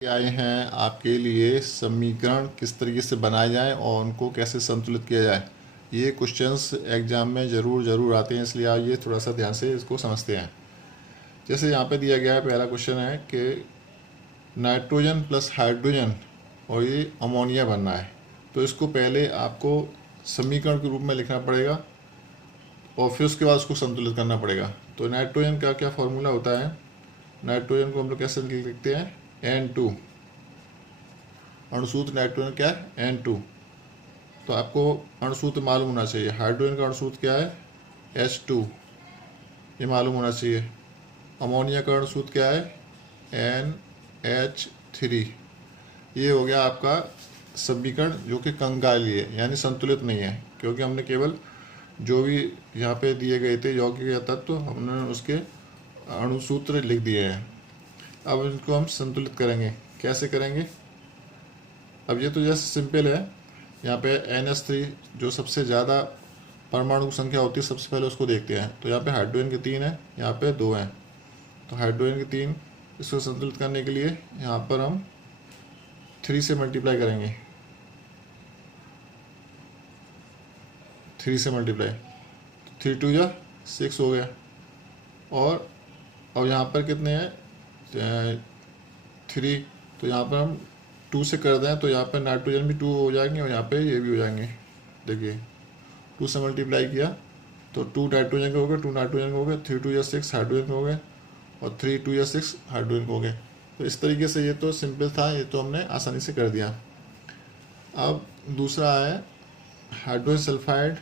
आए हैं आपके लिए समीकरण किस तरीके से बनाए जाएं और उनको कैसे संतुलित किया जाए। ये क्वेश्चंस एग्जाम में ज़रूर आते हैं, इसलिए आइए थोड़ा सा ध्यान से इसको समझते हैं। जैसे यहाँ पे दिया गया है, पहला क्वेश्चन है कि नाइट्रोजन प्लस हाइड्रोजन और ये अमोनिया बनना है। तो इसको पहले आपको समीकरण के रूप में लिखना पड़ेगा और फिर उसके बाद उसको संतुलित करना पड़ेगा। तो नाइट्रोजन का क्या फॉर्मूला होता है? नाइट्रोजन को हम लोग कैसे लिखते हैं? N2। अणुसूत्र नाइट्रोजन क्या है? N2। तो आपको अणुसूत्र मालूम होना चाहिए। हाइड्रोजन का अणुसूत्र क्या है? H2, ये मालूम होना चाहिए। अमोनिया का अणुसूत्र क्या है? NH3। ये हो गया आपका समीकरण, जो कि कंगाली है, यानी संतुलित नहीं है, क्योंकि हमने केवल जो भी यहाँ पे दिए गए थे यौगिक या तत्व, हमने उसके अणुसूत्र लिख दिए हैं। अब इनको हम संतुलित करेंगे। कैसे करेंगे? अब ये तो जैसे सिंपल है। यहाँ पे NH3 जो सबसे ज़्यादा परमाणु संख्या होती है, सबसे पहले उसको देखते हैं। तो यहाँ पे हाइड्रोजन के 3 हैं, यहाँ पे 2 हैं। तो हाइड्रोजन के 3, इसको संतुलित करने के लिए यहाँ पर हम 3 से मल्टीप्लाई करेंगे। 3 से मल्टीप्लाई, 3 2 जा 6 हो गया। और अब यहाँ पर कितने हैं? 3। तो यहाँ पर हम 2 से कर दें तो यहाँ पर नाइट्रोजन भी 2 हो जाएंगे और यहाँ पे ये भी हो जाएंगे। देखिए 2 से मल्टीप्लाई किया तो 2 नाइट्रोजन के हो गए, 2 नाइट्रोजन के हो गए, 3 2 या 6 हाइड्रोजन के हो गए, और 3 2 या 6 हाइड्रोजन के हो गए। तो इस तरीके से ये तो सिंपल था, ये तो हमने आसानी से कर दिया। अब दूसरा है हाइड्रोजन सल्फाइड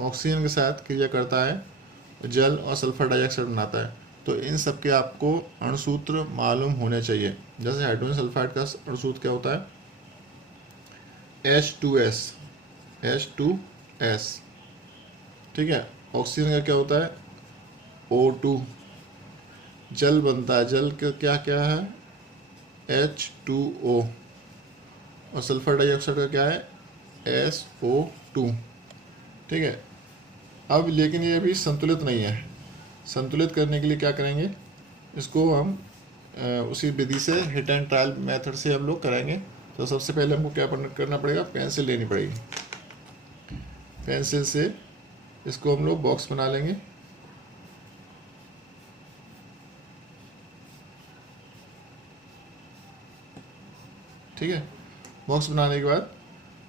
ऑक्सीजन के साथ क्रिया करता है, जल और सल्फर डाइऑक्साइड बनाता है। तो इन सब के आपको अणुसूत्र मालूम होने चाहिए। जैसे हाइड्रोजन सल्फाइड का अणुसूत्र क्या होता है? H2S, H2S। ठीक है। ऑक्सीजन का क्या होता है? O2। जल बनता है, जल का क्या क्या है? H2O। और सल्फर डाइऑक्साइड का क्या है? SO2। ठीक है। अब लेकिन ये भी संतुलित नहीं है। संतुलित करने के लिए क्या करेंगे? इसको हम उसी विधि से, हिट एंड ट्रायल मेथड से हम लोग करेंगे। तो सबसे पहले हमको क्या करना पड़ेगा? पेंसिल लेनी पड़ेगी। पेंसिल से इसको हम लोग बॉक्स बना लेंगे। ठीक है। बॉक्स बनाने के बाद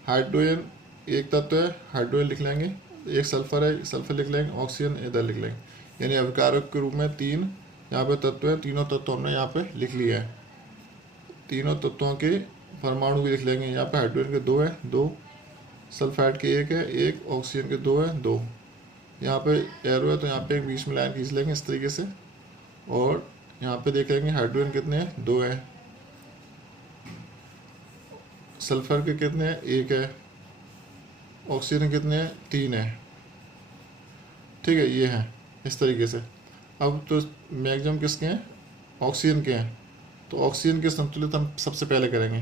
हाइड्रोजन एक तत्व है, हाइड्रोजन लिख लेंगे। एक सल्फर है, सल्फर लिख लेंगे। ऑक्सीजन इधर लिख लेंगे। यानी अभिकारक के रूप में 3 यहाँ पे तत्व है। तीनों तत्व हमने यहाँ पे लिख लिया है। तीनों तत्वों के परमाणु भी लिख लेंगे। यहाँ पे हाइड्रोजन के 2 है, 2। सल्फाइड के 1 है, 1। ऑक्सीजन के 2 है, 2। यहाँ पे एरो है तो यहाँ पे एक बीच में लाइन खींच लेंगे इस तरीके से। और यहाँ पे देख लेंगे हाइड्रोजन कितने हैं? 2 है। सल्फर के कितने हैं? 1 है। ऑक्सीजन कितने हैं? 3 है। ठीक है, ये है इस तरीके से। अब तो मैक्सिमम किसके हैं? ऑक्सीजन के हैं। तो ऑक्सीजन के संतुलित हम सबसे पहले करेंगे।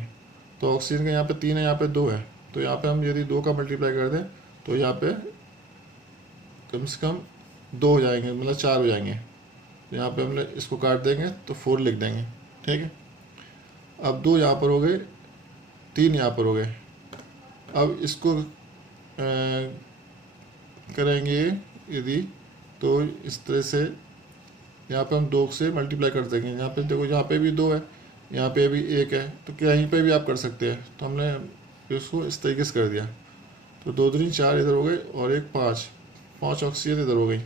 तो ऑक्सीजन के यहाँ पे 3 है, यहाँ पे 2 है। तो यहाँ पे हम यदि 2 का मल्टीप्लाई कर दें तो यहाँ पे कम से कम 2 हो जाएंगे, मतलब 4 हो जाएंगे। तो यहाँ पे हम इसको काट देंगे तो 4 लिख देंगे। ठीक है। अब 2 यहाँ पर हो गए, 3 यहाँ पर हो गए। अब इसको करेंगे यदि, तो इस तरह से यहाँ पे हम 2 से मल्टीप्लाई कर देंगे। यहाँ पे देखो, यहाँ पे भी 2 है, यहाँ पे भी 1 है। तो कहीं पे भी आप कर सकते हैं। तो हमने इसको इस तरीके से कर दिया। तो 2 3 4 इधर हो गए और 1 5। 5 ऑक्सीजन इधर हो गई,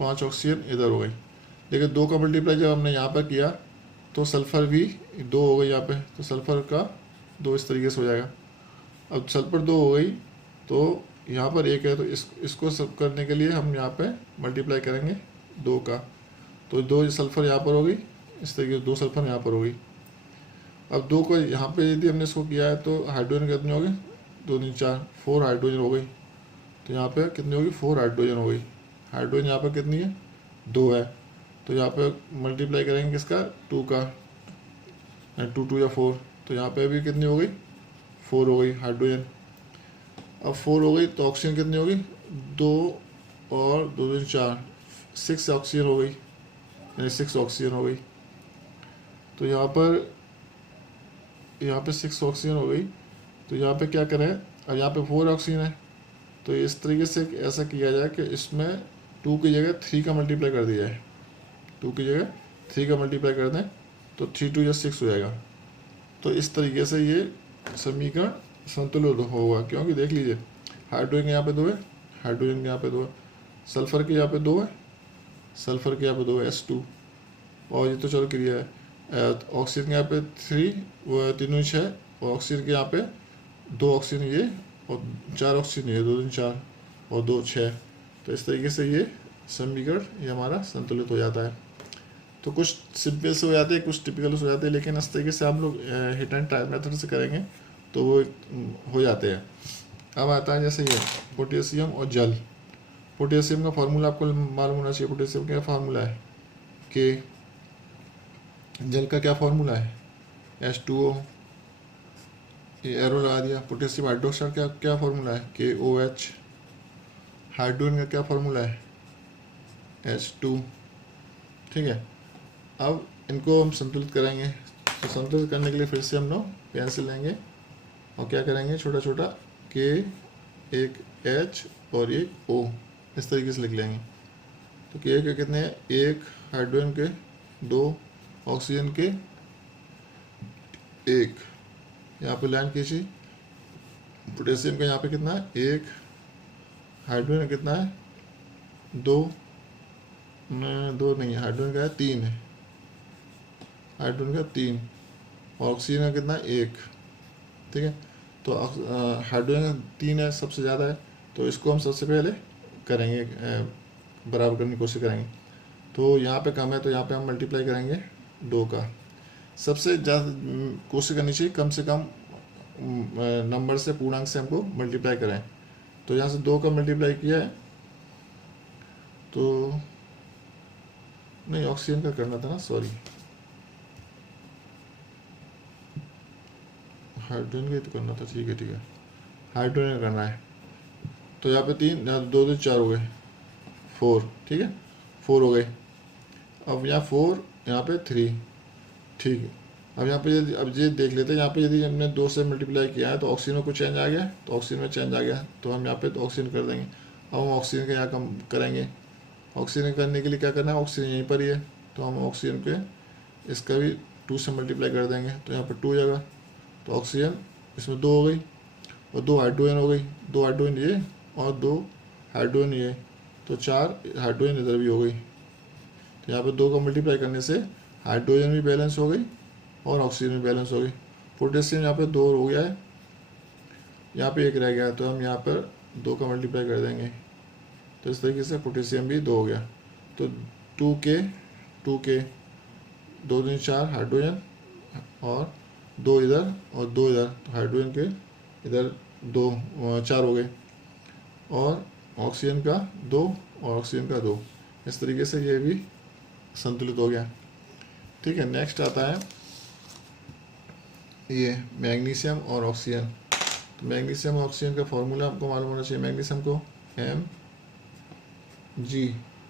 5 ऑक्सीजन इधर हो गई। लेकिन 2 का मल्टीप्लाई जब हमने यहाँ पर किया तो सल्फ़र भी 2 हो गई यहाँ पे। तो सल्फ़र का 2 इस तरीके से हो जाएगा। अब सल्फ़र 2 हो गई तो यहाँ पर 1 है। तो इसको सब करने के लिए हम यहाँ पे मल्टीप्लाई करेंगे 2 का। तो 2 सल्फ़र यहाँ पर हो गई, इस तरीके से 2 सल्फ़र यहाँ पर हो गई। अब 2 को यहाँ पे यदि हमने इसको किया है तो हाइड्रोजन कितने हो गए? 2 3 4, 4 हाइड्रोजन हो गई। तो यहाँ पे कितनी होगी? 4 हाइड्रोजन हो गई। हाइड्रोजन यहाँ पर कितनी है? 2 है। तो यहाँ पे मल्टीप्लाई करेंगे किसका? 2 का। 2 2 या 4। तो यहाँ पे भी कितनी हो गई? 4 हो गई हाइड्रोजन। अब 4 हो गई तो ऑक्सीजन कितनी होगी? 2 और 2 2 4, 6 ऑक्सीजन हो गई, यानी 6 ऑक्सीजन हो गई। तो यहाँ पे 6 ऑक्सीजन हो गई। तो यहाँ पे क्या करें, अब यहाँ पे 4 ऑक्सीजन है, तो इस तरीके से ऐसा किया जाए कि इसमें 2 की जगह 3 का मल्टीप्लाई कर दिया जाए। 2 की जगह 3 का मल्टीप्लाई कर दें तो 3 2 या 6 हो जाएगा। तो इस तरीके से ये समीकरण संतुलित होगा, क्योंकि देख लीजिए हाइड्रोजन यहाँ पे 2 है, हाइड्रोजन यहाँ पे 2 है, सल्फर के यहाँ पे 2 है, सल्फर के यहाँ पे 2 है S2, और ये तो चलो क्रिया है। ऑक्सीजन के यहाँ पे 3 वो 3 6, और ऑक्सीजन के यहाँ पे 2 ऑक्सीजन ये और 4 ऑक्सीजन ये, 2 3 4 और 2 6। तो इस तरीके से ये समीकरण ये हमारा संतुलित हो जाता है। तो कुछ सिंपल से हो जाते हैं, कुछ टिपिकल से हो जाते हैं, लेकिन इस तरीके से हम लोग हिट एंड ट्राई मेथड से करेंगे तो वो हो जाते हैं। अब आता है जैसे ये पोटेशियम और जल। पोटेशियम का फार्मूला आपको मालूम होना चाहिए। पोटेशियम का फार्मूला है के, जल का क्या फार्मूला है H2O, ये एरो लगा दिया। पोटेशियम हाइड्रोक्साइड का क्या फार्मूला है KOH। हाइड्रोजन का क्या फार्मूला है H2। ठीक है, अब इनको हम संतुलित करेंगे। तो संतुलित करने के लिए फिर से हम लोग पेंसिल लेंगे और क्या करेंगे, छोटा छोटा K, एक H और एक O इस तरीके से लिख लेंगे। तो K के कितने हैं, 1 हाइड्रोजन के, 2 ऑक्सीजन के, 1 यहाँ पे लाइन खींची। पोटेशियम का यहाँ पे कितना है, 1, हाइड्रोजन कितना है, 2 नहीं, हाइड्रोजन का है 3 है, हाइड्रोजन का 3, और ऑक्सीजन का कितना है 1। ठीक है, तो हाइड्रोजन 3 है, सबसे ज़्यादा है, तो इसको हम सबसे पहले करेंगे, बराबर करने की कोशिश करेंगे। तो यहाँ पे कम है तो यहाँ पे हम मल्टीप्लाई करेंगे 2 का। सबसे ज़्यादा कोशिश करनी चाहिए कम से कम नंबर से, पूर्णांक से हमको मल्टीप्लाई करें। तो यहाँ से 2 का मल्टीप्लाई किया है, तो नहीं ऑक्सीजन का करना था ना, सॉरी, हाइड्रोजन का ही तो करना था। ठीक है, हाइड्रोजन का करना है। तो यहाँ पे 3, यहाँ 2 2 4 हो गए, 4। ठीक है, 4 हो गए। अब यहाँ 4, यहाँ पे 3। ठीक है, अब यहाँ पे अब ये देख लेते हैं, यहाँ पे यदि हमने 2 से मल्टीप्लाई किया है तो ऑक्सीजन में कुछ चेंज आ गया, तो ऑक्सीजन में चेंज आ गया तो हम यहाँ पे तो ऑक्सीजन कर देंगे। अब हम ऑक्सीजन का यहाँ कम करेंगे। ऑक्सीजन करने के लिए क्या करना है, ऑक्सीजन यहीं पर ही है, तो हम ऑक्सीजन पे इसका भी 2 से मल्टीप्लाई कर देंगे, तो यहाँ पर 2 जगह, तो ऑक्सीजन इसमें 2 हो गई, और 2 हाइड्रोजन हो गई, 2 हाइड्रोजन ये और 2 हाइड्रोजन ये, तो 4 हाइड्रोजन इधर भी हो गई। तो यहाँ पे 2 का मल्टीप्लाई करने से हाइड्रोजन भी बैलेंस हो गई और ऑक्सीजन भी बैलेंस हो गई। पोटेशियम यहाँ पे 2 हो गया है, यहाँ पे 1 रह गया है, तो हम यहाँ पर 2 का मल्टीप्लाई कर देंगे, तो इस तरीके से पोटेशियम भी 2 हो गया। तो 2K 2 3 4 हाइड्रोजन, और 2 इधर और 2 इधर, तो हाइड्रोजन के इधर 2 4 हो गए, और ऑक्सीजन का 2 और ऑक्सीजन का 2। इस तरीके से ये भी संतुलित हो गया। ठीक है, नेक्स्ट आता है ये मैग्नीशियम और ऑक्सीजन। तो मैग्नीशियम और ऑक्सीजन का फॉर्मूला आपको मालूम होना चाहिए। मैग्नीशियम को Mg,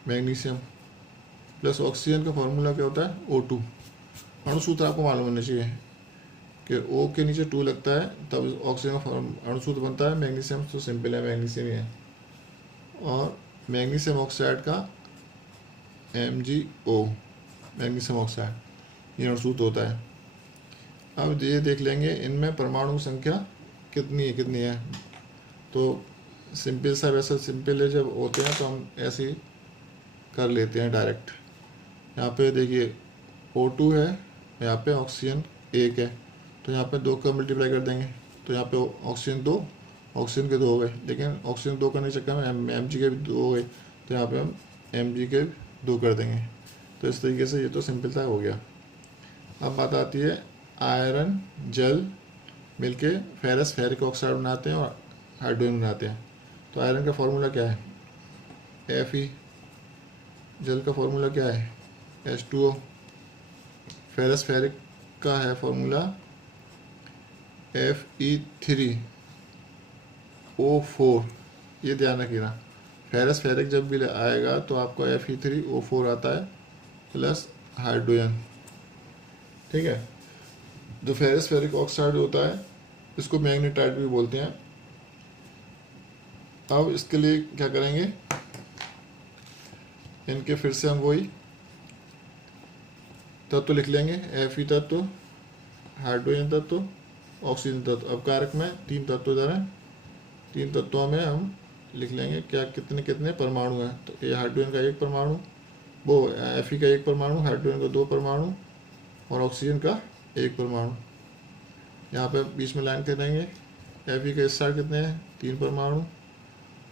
मैग्नीशियम, प्लस ऑक्सीजन का फॉर्मूला क्या होता है O2। अणुसूत्र आपको मालूम होना चाहिए कि O के नीचे 2 लगता है तब ऑक्सीजन का अणुसूत्र बनता है। मैग्नीशियम तो सिंपल है, मैग्नीशियम ही है। और मैग्नीशियम ऑक्साइड का MgO, मैग्नीशियम ऑक्साइड, ये अणुसूत्र होता है। अब ये देख लेंगे इनमें परमाणु संख्या कितनी है। तो सिंपल सा, वैसा सिंपल है, जब होते हैं तो हम ऐसे ही कर लेते हैं डायरेक्ट। यहाँ पे देखिए O2 है, यहाँ पे ऑक्सीजन 1 है, तो यहाँ पे 2 का मल्टीप्लाई कर देंगे, तो यहाँ पे ऑक्सीजन 2, ऑक्सीजन के 2 हो गए, लेकिन ऑक्सीजन 2 करने के चक्कर में Mg के भी 2 हो गए, तो यहाँ पे हम Mg के 2 कर देंगे। तो इस तरीके से ये तो सिंपलता हो गया। अब बात आती है आयरन जल मिलके फेरस फेरिक ऑक्साइड बनाते हैं और हाइड्रोजन बनाते हैं। तो आयरन का फॉर्मूला क्या है Fe, जल का फॉर्मूला क्या है H2O, फेरस फेरिक का है फॉर्मूला Fe3O4। ये ध्यान रखिएगा, फेरस फेरिक जब भी आएगा तो आपको Fe3O4 आता है प्लस हाइड्रोजन। ठीक है। जो फेरस फेरिक ऑक्साइड होता है इसको मैग्नेटाइट भी बोलते हैं। अब इसके लिए क्या करेंगे, इनके फिर से हम वही तत्व लिख लेंगे, Fe तत्व, हाइड्रोजन तत्व, ऑक्सीजन तत्व। अब कारक में 3 तत्व इधर हैं, 3 तत्वों में हम लिख लेंगे क्या कितने कितने परमाणु हैं। तो ये हाइड्रोजन का 1 परमाणु, वो Fe का 1 परमाणु, हाइड्रोजन का 2 परमाणु और ऑक्सीजन का 1 परमाणु। यहाँ पे बीच में लाइन कर देंगे। Fe का इस साइड कितने हैं, 3 परमाणु,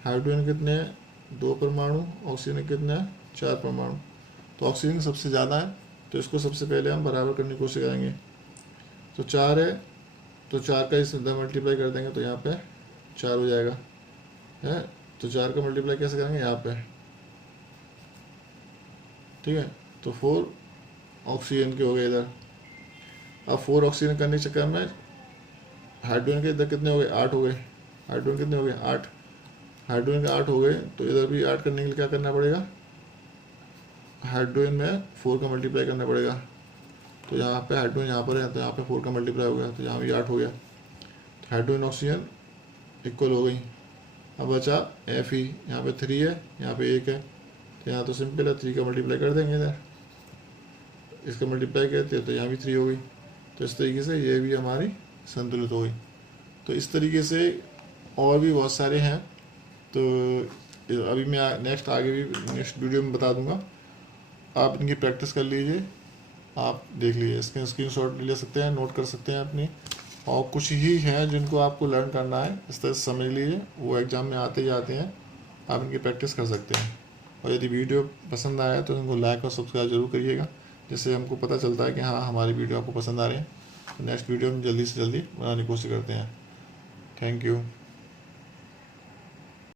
हाइड्रोजन कितने हैं, 2 परमाणु, ऑक्सीजन कितने हैं, 4 परमाणु। तो ऑक्सीजन सबसे ज़्यादा है तो इसको सबसे पहले हम बराबर करने की कोशिश करेंगे। तो 4 है तो 4 का इस मल्टीप्लाई कर देंगे तो यहाँ पे 4 हो जाएगा है। तो 4 का मल्टीप्लाई कैसे करेंगे, यहाँ पे, ठीक है। तो 4 ऑक्सीजन के हो गए इधर। अब 4 ऑक्सीजन करने के चक्कर में हाइड्रोजन के इधर कितने हो गए, 8 हो गए। हाइड्रोजन कितने हो गए, 8। हाइड्रोजन के 8 हो गए तो इधर भी 8 करने के लिए क्या करना पड़ेगा, हाइड्रोजन में 4 का मल्टीप्लाई करना पड़ेगा। तो यहाँ पे हाइड्रोजन यहाँ पर है तो यहाँ पे 4 का मल्टीप्लाई हो गया तो यहाँ भी 8 हो गया। तो हाइड्रोजन ऑक्सीजन इक्वल हो गई। अब बचा Fe, यहाँ पे 3 है, यहाँ पे 1 है। तो यहाँ तो सिंपल है, 3 का मल्टीप्लाई कर देंगे इधर, इसका मल्टीप्लाई करते हैं तो यहाँ भी 3 हो गई। तो इस तरीके से ये भी हमारी संतुलित हो गई। तो इस तरीके से और भी बहुत सारे हैं। तो अभी मैं आगे भी नेक्स्ट वीडियो में बता दूंगा, आप इनकी प्रैक्टिस कर लीजिए, आप देख लीजिए, इसके स्क्रीनशॉट ले सकते हैं, नोट कर सकते हैं अपनी। और कुछ ही हैं जिनको आपको लर्न करना है, इस तरह से समझ लीजिए, वो एग्ज़ाम में आते ही आते हैं, आप इनकी प्रैक्टिस कर सकते हैं। और यदि वीडियो पसंद आया तो इनको लाइक और सब्सक्राइब जरूर करिएगा, जिससे हमको पता चलता है कि हाँ हमारी वीडियो आपको पसंद आ रही है। तो नेक्स्ट वीडियो में जल्दी से जल्दी बनाने की कोशिश करते हैं। Thank you.